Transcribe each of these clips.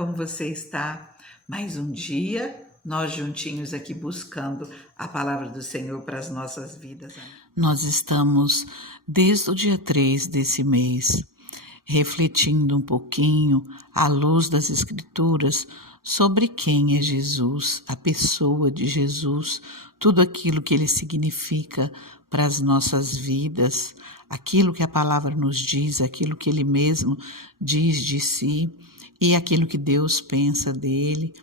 como você está? Mais um dia, nós juntinhos aqui buscando a palavra do Senhor para as nossas vidas. Amém. Nós estamos desde o dia 3 desse mês, refletindo um pouquinho, à luz das Escrituras, sobre quem é Jesus, a pessoa de Jesus, tudo aquilo que ele significa para as nossas vidas, aquilo que a palavra nos diz, aquilo que ele mesmo diz de si e aquilo que Deus pensa dele.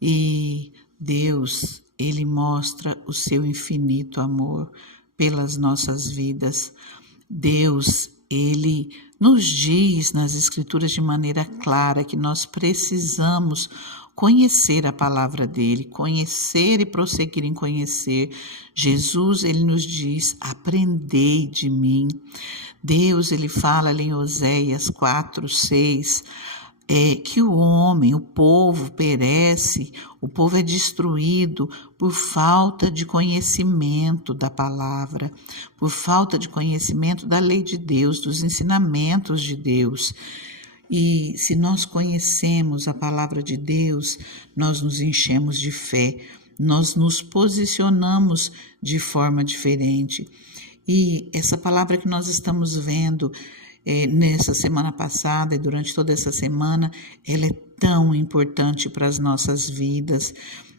E Deus, ele mostra o seu infinito amor pelas nossas vidas. Deus, ele nos diz nas Escrituras de maneira clara que nós precisamos conhecer a palavra dele, conhecer e prosseguir em conhecer. Jesus, ele nos diz: aprendei de mim. Deus, ele fala ali em Oséias 4:6, que o homem, o povo perece, o povo é destruído por falta de conhecimento da palavra, por falta de conhecimento da lei de Deus, dos ensinamentos de Deus. E se nós conhecemos a palavra de Deus, nós nos enchemos de fé, nós nos posicionamos de forma diferente. E essa palavra que nós estamos vendo nessa semana passada e durante toda essa semana, ela é tão importante para as nossas vidas.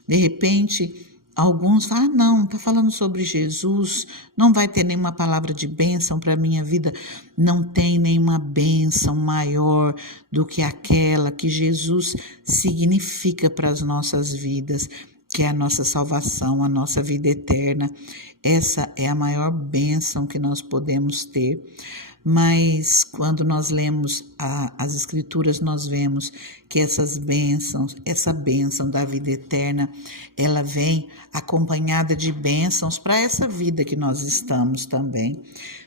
De repente, alguns falam: não, está falando sobre Jesus, não vai ter nenhuma palavra de bênção para a minha vida. Não tem nenhuma bênção maior do que aquela que Jesus significa para as nossas vidas, que é a nossa salvação, a nossa vida eterna. Essa é a maior bênção que nós podemos ter. Mas quando nós lemos as Escrituras, nós vemos que essas bênçãos, essa bênção da vida eterna, ela vem acompanhada de bênçãos para essa vida que nós estamos também.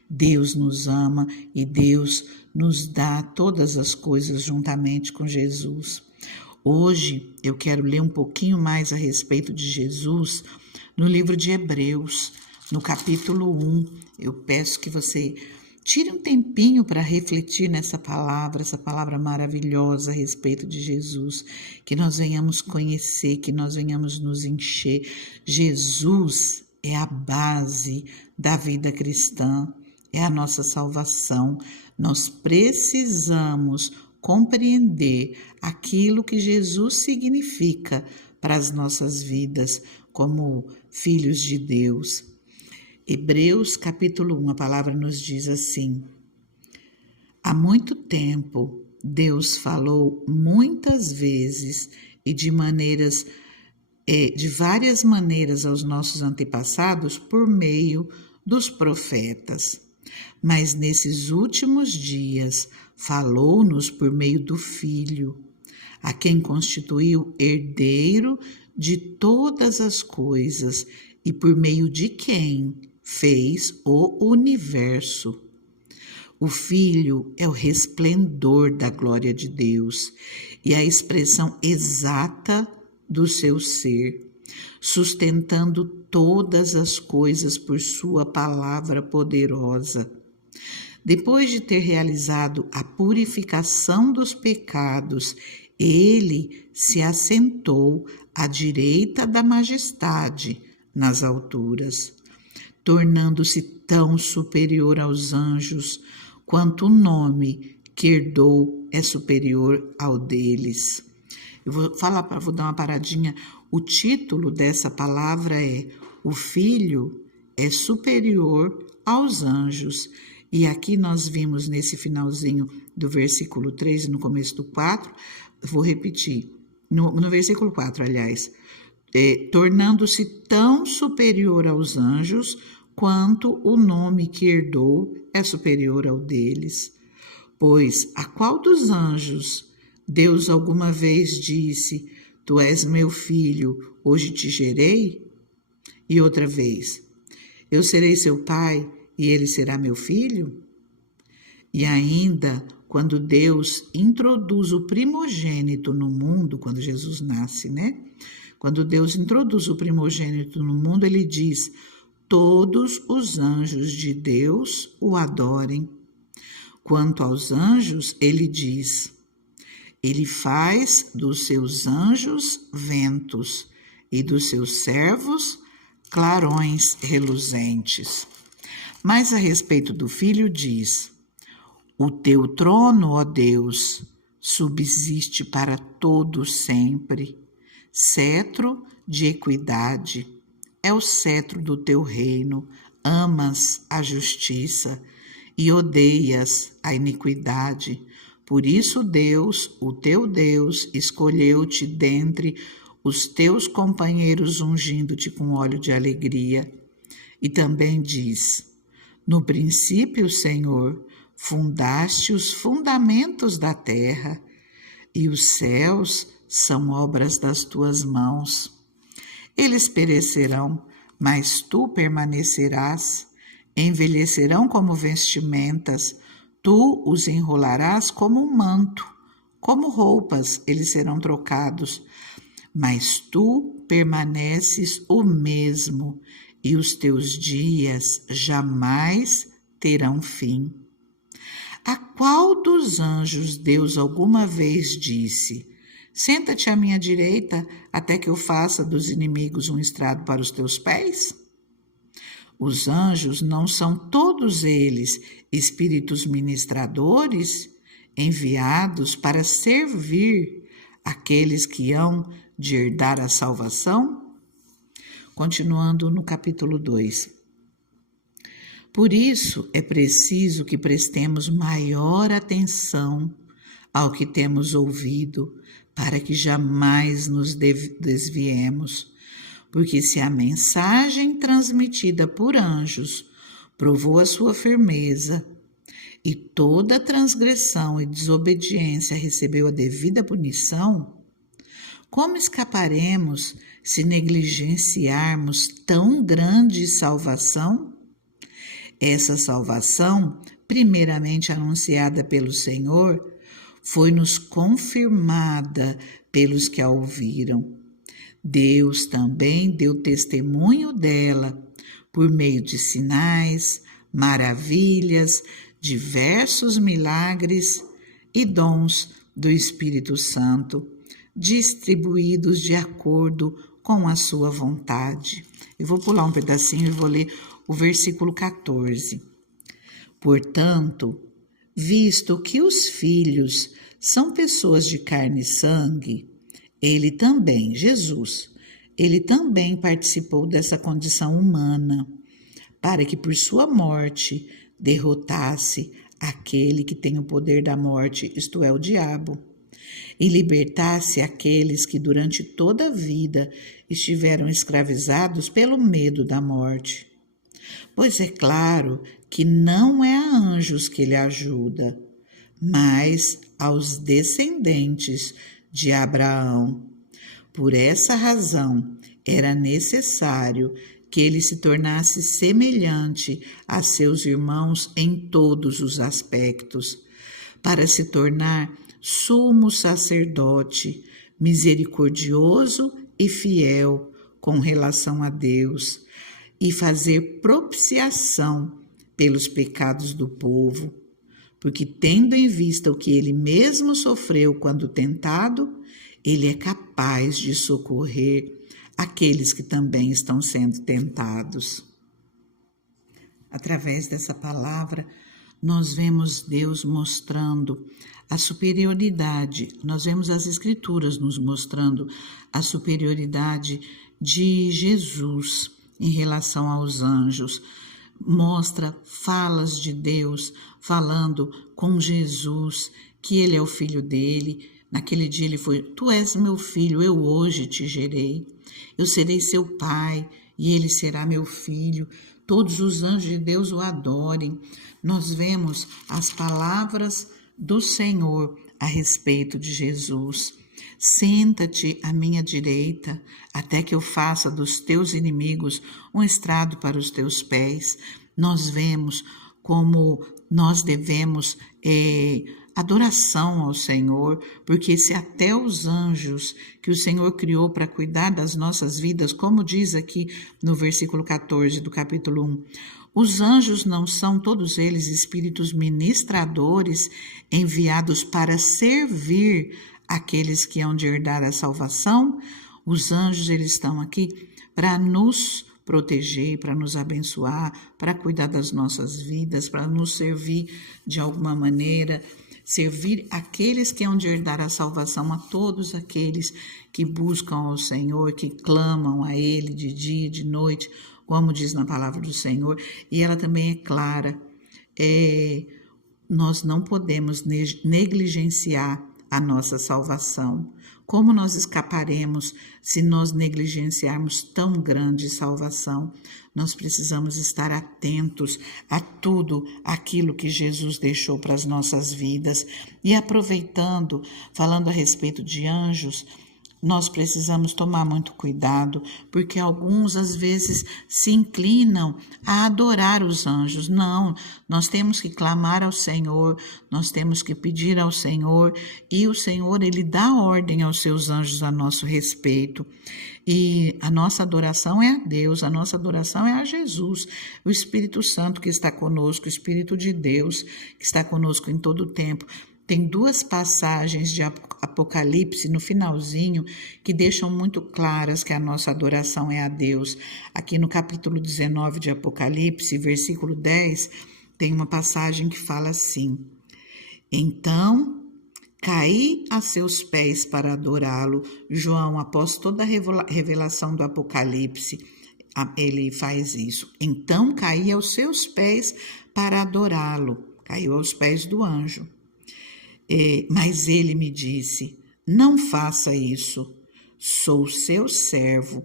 Deus nos ama e Deus nos dá todas as coisas juntamente com Jesus. Hoje eu quero ler um pouquinho mais a respeito de Jesus no livro de Hebreus, no capítulo 1. Eu peço que você tire um tempinho para refletir nessa palavra, essa palavra maravilhosa a respeito de Jesus, que nós venhamos conhecer, que nós venhamos nos encher. Jesus é a base da vida cristã, é a nossa salvação. Nós precisamos compreender aquilo que Jesus significa para as nossas vidas como filhos de Deus. Hebreus capítulo 1, a palavra nos diz assim: há muito tempo Deus falou muitas vezes e de várias maneiras aos nossos antepassados por meio dos profetas. Mas nesses últimos dias falou-nos por meio do Filho, a quem constituiu herdeiro de todas as coisas e por meio de quem fez o universo. O Filho é o resplendor da glória de Deus e a expressão exata do seu ser, sustentando todas as coisas por sua palavra poderosa. Depois de ter realizado a purificação dos pecados, ele se assentou à direita da majestade nas alturas, tornando-se tão superior aos anjos, quanto o nome que herdou é superior ao deles. Eu vou dar uma paradinha. O título dessa palavra é: o Filho é superior aos anjos. E aqui nós vimos nesse finalzinho do versículo 3 e no começo do 4, vou repetir, no versículo 4, aliás, tornando-se tão superior aos anjos, quanto o nome que herdou é superior ao deles. Pois a qual dos anjos Deus alguma vez disse: tu és meu filho, hoje te gerei? E outra vez: eu serei seu pai e ele será meu filho? E ainda, quando Deus introduz o primogênito no mundo, quando Jesus nasce, né? Quando Deus introduz o primogênito no mundo, ele diz: todos os anjos de Deus o adorem. Quanto aos anjos, ele diz: Ele faz dos seus anjos ventos e dos seus servos clarões reluzentes. Mas a respeito do Filho diz: o teu trono, ó Deus, subsiste para todo sempre. Cetro de equidade é o cetro do teu reino. Amas a justiça e odeias a iniquidade. Por isso Deus, o teu Deus, escolheu-te dentre os teus companheiros, ungindo-te com óleo de alegria. E também diz: no princípio, Senhor, fundaste os fundamentos da terra, e os céus são obras das tuas mãos. Eles perecerão, mas tu permanecerás. Envelhecerão como vestimentas, tu os enrolarás como um manto, como roupas eles serão trocados. Mas tu permaneces o mesmo, e os teus dias jamais terão fim. A qual dos anjos Deus alguma vez disse: senta-te à minha direita, até que eu faça dos inimigos um estrado para os teus pés? Os anjos não são todos eles espíritos ministradores, enviados para servir aqueles que hão de herdar a salvação? Continuando no capítulo 2. Por isso é preciso que prestemos maior atenção ao que temos ouvido, para que jamais nos desviemos. Porque se a mensagem transmitida por anjos provou a sua firmeza, e toda transgressão e desobediência recebeu a devida punição, como escaparemos se negligenciarmos tão grande salvação? Essa salvação, primeiramente anunciada pelo Senhor, foi-nos confirmada pelos que a ouviram. Deus também deu testemunho dela por meio de sinais, maravilhas, diversos milagres e dons do Espírito Santo, distribuídos de acordo com a sua vontade. Eu vou pular um pedacinho e vou ler o versículo 14. Portanto, visto que os filhos são pessoas de carne e sangue, ele também, Jesus, ele também participou dessa condição humana, para que por sua morte derrotasse aquele que tem o poder da morte, isto é, o diabo, e libertasse aqueles que durante toda a vida estiveram escravizados pelo medo da morte. Pois é claro que não é a anjos que ele ajuda, mas aos descendentes de Abraão. Por essa razão, era necessário que ele se tornasse semelhante a seus irmãos em todos os aspectos, para se tornar sumo sacerdote, misericordioso e fiel com relação a Deus, e fazer propiciação pelos pecados do povo, porque tendo em vista o que ele mesmo sofreu quando tentado, ele é capaz de socorrer aqueles que também estão sendo tentados. Através dessa palavra, nós vemos Deus mostrando a superioridade, nós vemos as Escrituras nos mostrando a superioridade de Jesus em relação aos anjos. Mostra falas de Deus falando com Jesus, que ele é o filho dele. Naquele dia ele foi: tu és meu filho, eu hoje te gerei. Eu serei seu pai e ele será meu filho. Todos os anjos de Deus o adorem. Nós vemos as palavras do Senhor a respeito de Jesus. Senta-te à minha direita, até que eu faça dos teus inimigos um estrado para os teus pés. Nós vemos como nós devemos adoração ao Senhor, porque se até os anjos que o Senhor criou para cuidar das nossas vidas, como diz aqui no versículo 14 do capítulo 1, os anjos não são todos eles espíritos ministradores enviados para servir aqueles que hão de herdar a salvação. Os anjos, eles estão aqui para nos proteger, para nos abençoar, para cuidar das nossas vidas, para nos servir de alguma maneira, servir aqueles que hão de herdar a salvação, a todos aqueles que buscam ao Senhor, que clamam a Ele de dia e de noite, como diz na palavra do Senhor. E ela também é clara, nós não podemos negligenciar a nossa salvação. Como nós escaparemos se nós negligenciarmos tão grande salvação? Nós precisamos estar atentos a tudo aquilo que Jesus deixou para as nossas vidas. E aproveitando, falando a respeito de anjos, nós precisamos tomar muito cuidado, porque alguns às vezes se inclinam a adorar os anjos. Não, nós temos que clamar ao Senhor, nós temos que pedir ao Senhor, e o Senhor, Ele dá ordem aos seus anjos a nosso respeito. E a nossa adoração é a Deus, a nossa adoração é a Jesus, o Espírito Santo que está conosco, o Espírito de Deus que está conosco em todo o tempo. Tem duas passagens de Apocalipse no finalzinho que deixam muito claras que a nossa adoração é a Deus. Aqui no capítulo 19 de Apocalipse, versículo 10, tem uma passagem que fala assim: então caí a seus pés para adorá-lo. João, após toda a revelação do Apocalipse, ele faz isso. Então caí aos seus pés para adorá-lo. Caiu aos pés do anjo. Mas ele me disse: não faça isso, sou seu servo.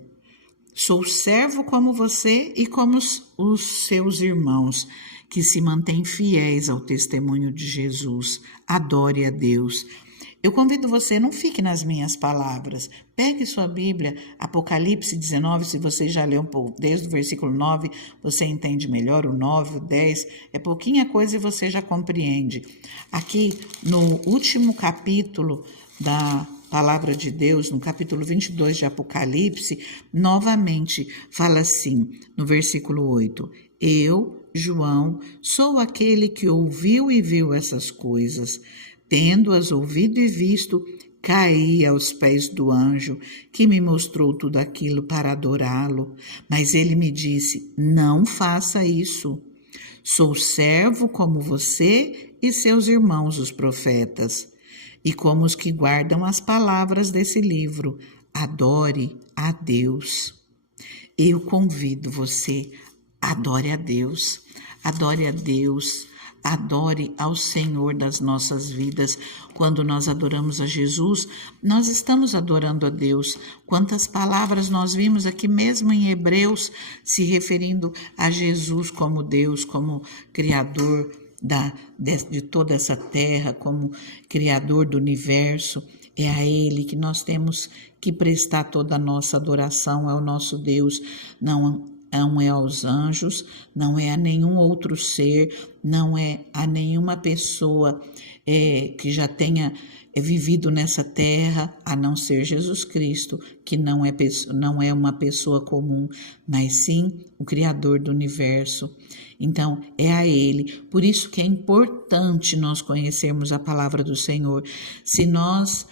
Sou servo como você e como os seus irmãos, que se mantêm fiéis ao testemunho de Jesus. Adore a Deus. Eu convido você, não fique nas minhas palavras. Pegue sua Bíblia, Apocalipse 19, se você já leu um pouco, desde o versículo 9, você entende melhor o 9, o 10, é pouquinha coisa e você já compreende. Aqui, no último capítulo da Palavra de Deus, no capítulo 22 de Apocalipse, novamente fala assim, no versículo 8, eu, João, sou aquele que ouviu e viu essas coisas. Tendo-as ouvido e visto, caí aos pés do anjo, que me mostrou tudo aquilo para adorá-lo. Mas ele me disse: não faça isso. Sou servo como você e seus irmãos, os profetas, e como os que guardam as palavras desse livro. Adore a Deus. Eu convido você, adore a Deus, adore a Deus. Adore ao Senhor das nossas vidas. Quando nós adoramos a Jesus, nós estamos adorando a Deus. Quantas palavras nós vimos aqui mesmo em Hebreus, se referindo a Jesus como Deus, como Criador de toda essa terra, como Criador do universo. É a Ele que nós temos que prestar toda a nossa adoração, ao nosso Deus. Não é aos anjos, não é a nenhum outro ser, não é a nenhuma pessoa que já tenha vivido nessa terra, a não ser Jesus Cristo, que não é uma pessoa comum, mas sim o Criador do universo. Então, é a Ele. Por isso que é importante nós conhecermos a palavra do Senhor. Se nós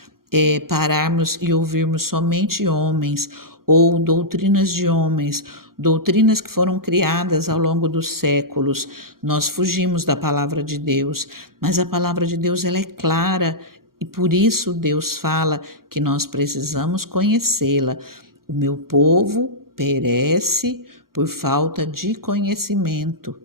pararmos e ouvirmos somente homens, ou doutrinas de homens, doutrinas que foram criadas ao longo dos séculos, nós fugimos da palavra de Deus, mas a palavra de Deus ela é clara e por isso Deus fala que nós precisamos conhecê-la. O meu povo perece por falta de conhecimento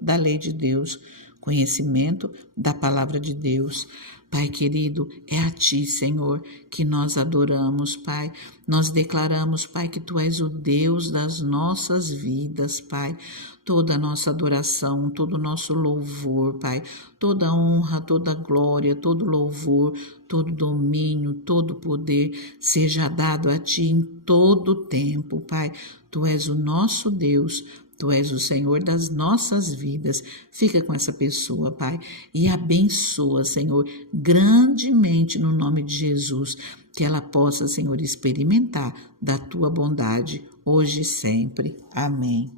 da lei de Deus, conhecimento da palavra de Deus. Pai querido, é a Ti, Senhor, que nós adoramos, Pai. Nós declaramos, Pai, que Tu és o Deus das nossas vidas, Pai. Toda a nossa adoração, todo o nosso louvor, Pai. Toda honra, toda glória, todo louvor, todo domínio, todo poder seja dado a Ti em todo o tempo, Pai. Tu és o nosso Deus. Tu és o Senhor das nossas vidas. Fica com essa pessoa, Pai, e abençoa, Senhor, grandemente no nome de Jesus, que ela possa, Senhor, experimentar da Tua bondade, hoje e sempre. Amém.